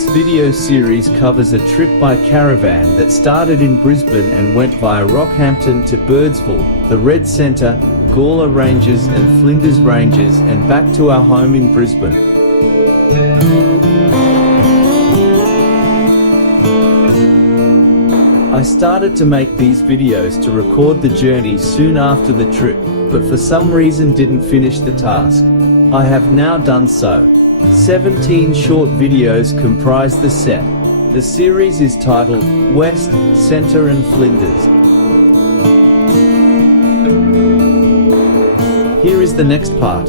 This video series covers a trip by caravan that started in Brisbane and went via Rockhampton to Birdsville, the Red Centre, Gawler Ranges and Flinders Ranges and back to our home in Brisbane. I started to make these videos to record the journey soon after the trip, but for some reason didn't finish the task. I have now done so. 17 short videos comprise the set. The series is titled West, Centre and Flinders. Here is the next part.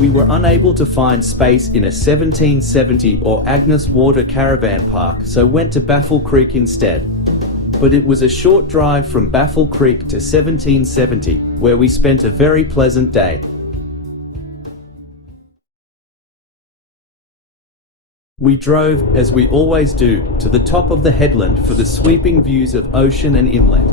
We were unable to find space in a 1770 or Agnes water caravan park, so went to Baffle Creek instead. But it was a short drive from Baffle Creek to 1770, where we spent a very pleasant day. We drove, as we always do, to the top of the headland for the sweeping views of ocean and inlet.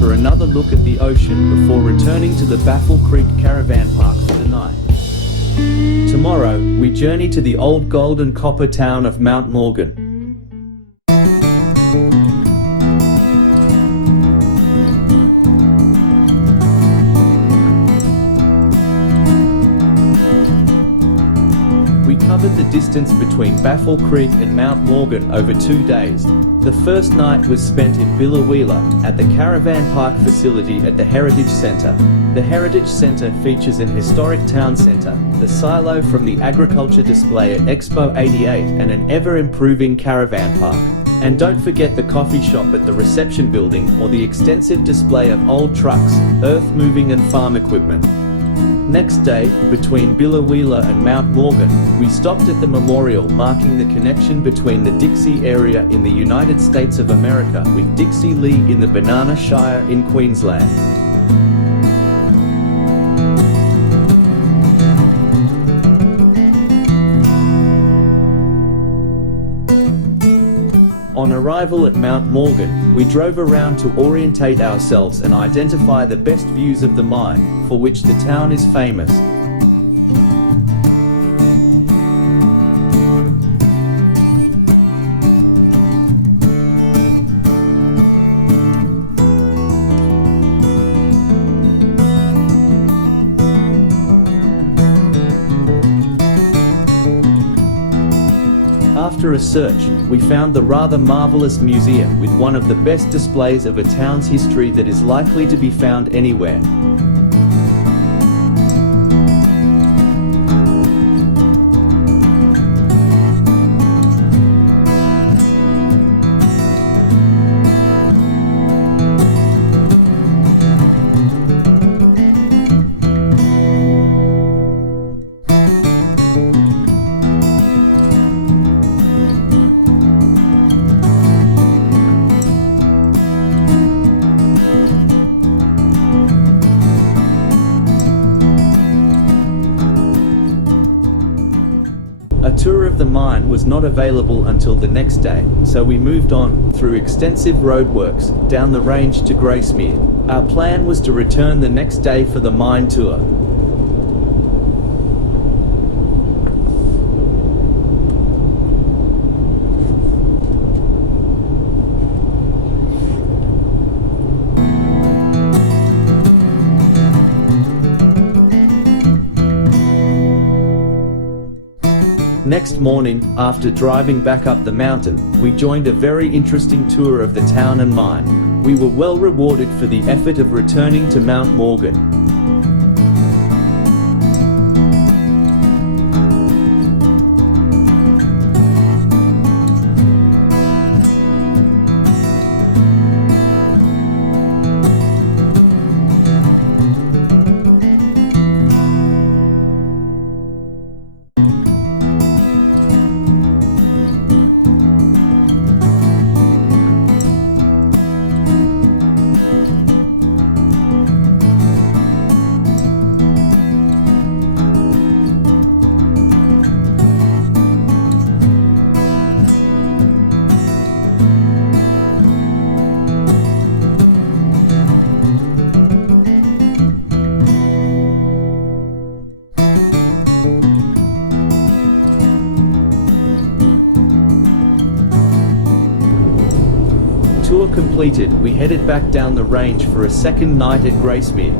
For another look at the ocean before returning to the Baffle Creek caravan park for the night. Tomorrow, we journey to the old gold and copper town of Mount Morgan. We covered the distance between Baffle Creek and Mount Morgan over 2 days. The first night was spent in Billawheeler, at the caravan park facility at the Heritage Centre. The Heritage Centre features an historic town centre, the silo from the agriculture display at Expo 88 and an ever-improving caravan park. And don't forget the coffee shop at the reception building or the extensive display of old trucks, earth-moving and farm equipment. Next day, between Billawheeler and Mount Morgan, we stopped at the memorial marking the connection between the Dixie area in the United States of America with Dixie Lee in the Banana Shire in Queensland. On arrival at Mount Morgan, we drove around to orientate ourselves and identify the best views of the mine, for which the town is famous. After a search, we found the rather marvelous museum with one of the best displays of a town's history that is likely to be found anywhere. A tour of the mine was not available until the next day, so we moved on, through extensive roadworks, down the range to Gracemere. Our plan was to return the next day for the mine tour. Next morning, after driving back up the mountain, we joined a very interesting tour of the town and mine. We were well rewarded for the effort of returning to Mount Morgan. Tour completed, we headed back down the range for a second night at Gracemere.